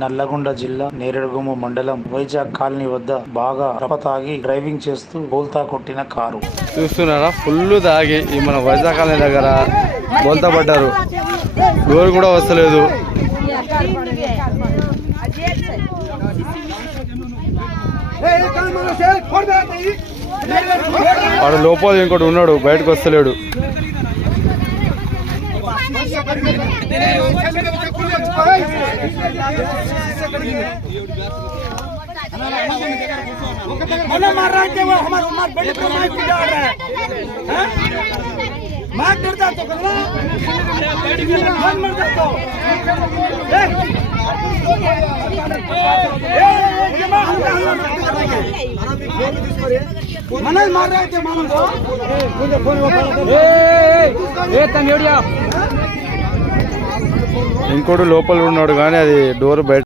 నల్లగొండ జిల్లా నేరేడుగొమ్మ మండలం వైజాగ్ కాలనీ వద్ద బాగా తాగి డ్రైవింగ్ చేస్తూ బోల్తా కొట్టిన కారు. చూస్తున్నారా, ఫుల్ తాగి ఈ మన వైజాగ్ కాలనీ దగ్గర బోల్తా పడ్డారు. డోర్ కూడా వస్తలేదు. వాడు లోపల ఇంకోటి ఉన్నాడు, బయటకు వస్తలేడు. ఇంకోటి లోపల ఉన్నాడు కానీ అది డోర్ బయట